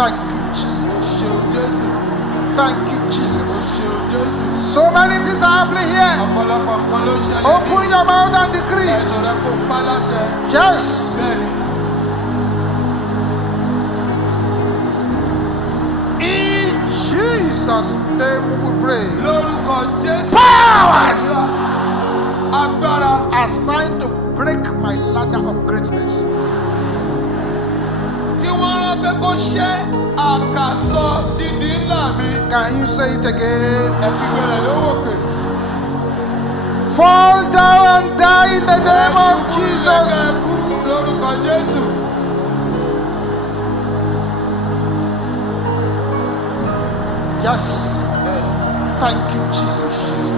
Thank you, Jesus. Thank you, Jesus. So many things are happening here. Open your mouth and decree it. Yes. In Jesus' name we pray. Powers assigned to break my ladder of greatness. Can you say it again? Fall down and die in the name of Jesus. Yes. Thank you, Jesus.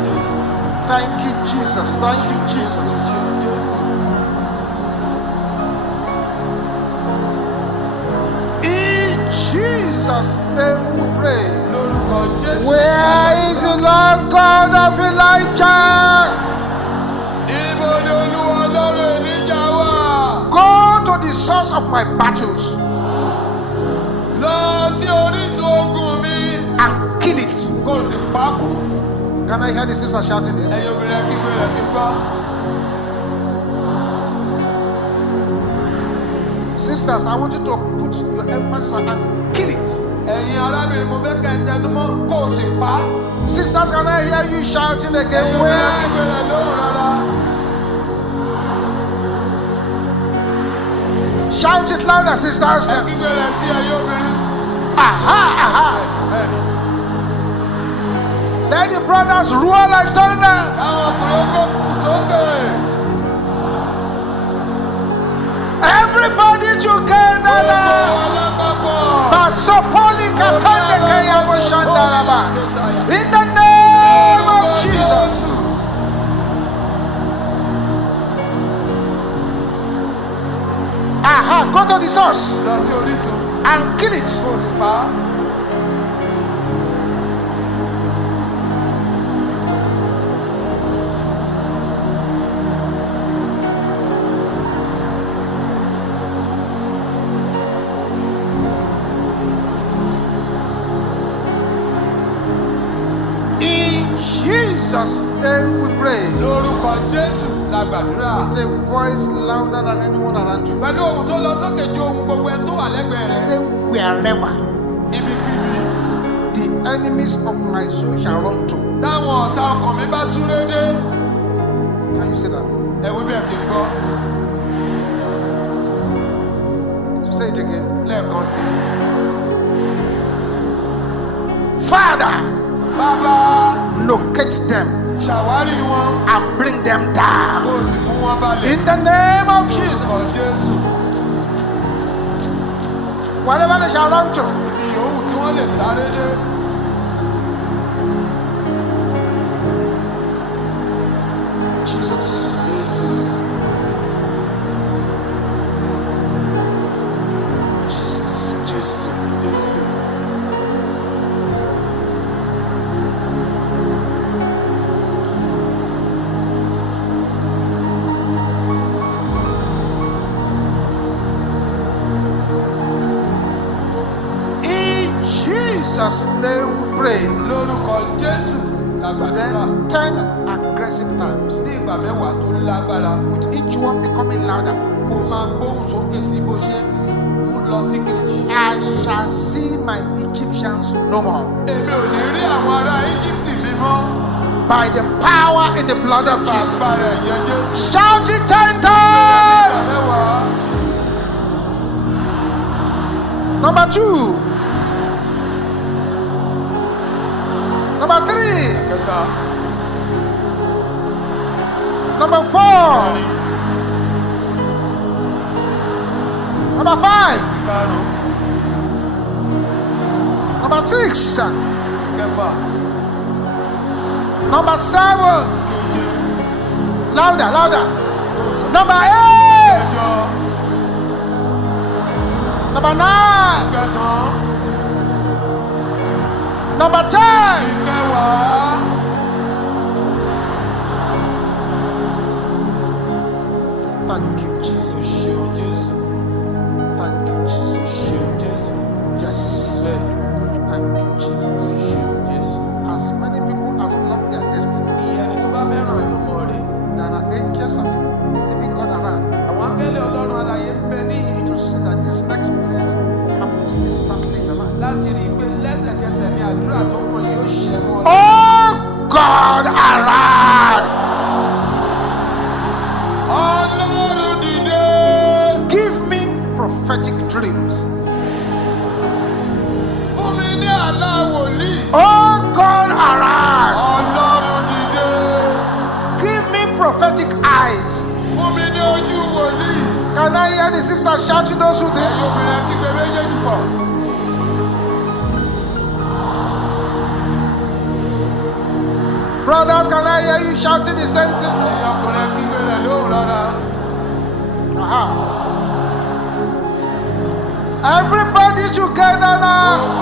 Thank you, Jesus. Thank you, Jesus. In Jesus' name we pray. Where is the Lord God of Elijah? Go to the source of my battles and kill it. Can I hear the sister shouting this? Sisters, I want you to put your emphasis on and kill it. Sisters, can I hear you shouting again? Where? Shout it louder, sisters. Aha. Let the brothers roar like thunder. Everybody together now. In the name of Jesus. Aha, go to the source and kill it. Jesus' name we pray. With a voice louder than anyone around you. Say wherever the enemies of my soul shall run to. Can you say that? Say it again. Father, locate them and bring them down in the name of Jesus. Whatever they shall run to, Jesus. Jesus' name we pray. Then 10 aggressive times, with each one becoming louder. I shall see my Egyptians no more. By the power in the blood of Jesus. Shout it 10 times. Number 2. Number 3. Number 4. Number 5. Number 6. Number 7. Louder, louder. Number 8. Number 9. Number 10. Thank you, Jesus. Thank you, Jesus. Yes. I hear the sisters shouting those who think? Brothers, can I hear you shouting the same thing? Everybody together now.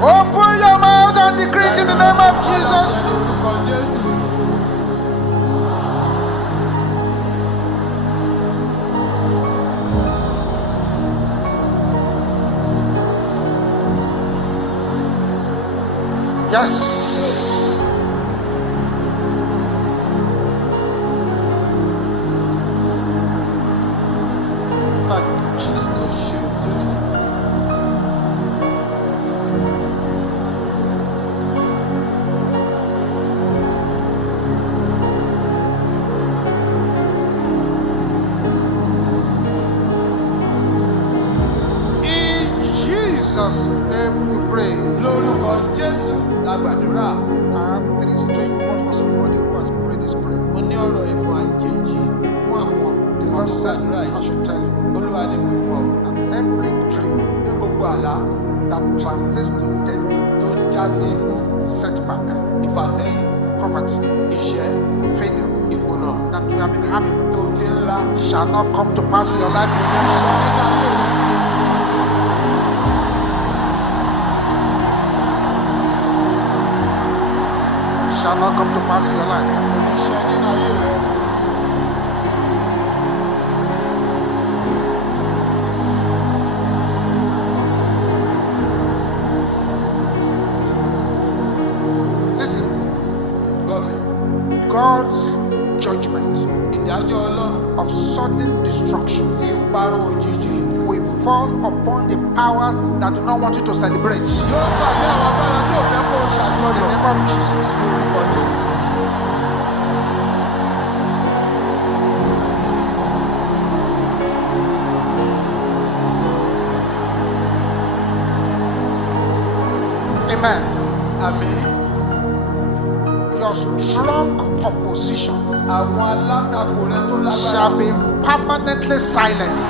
Open your mouth and decree it in the name of Jesus. Yes. Thank you, Jesus. In Jesus' name we pray. I have three strange words for somebody who has prayed this prayer. The Lord said I should tell you that every dream that translates to death, setback, poverty, failure that you have been having shall not come to pass in your life. Shall not come to pass in your life. Listen, God's judgment of sudden destruction will fall upon the powers that do not want you to celebrate. In the name of Jesus. Amen. Amen. Your strong opposition shall be permanently silenced.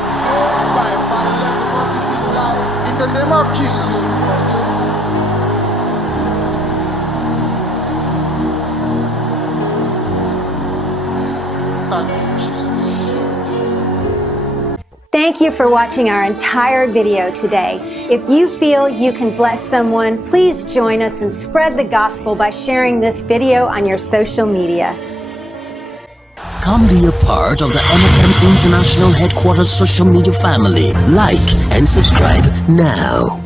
In the name of Jesus. Thank you, Jesus. Thank you for watching our entire video today. If you feel you can bless someone, please join us and spread the gospel by sharing this video on your social media. Come be a part of the MFM International Headquarters social media family. Like and subscribe now.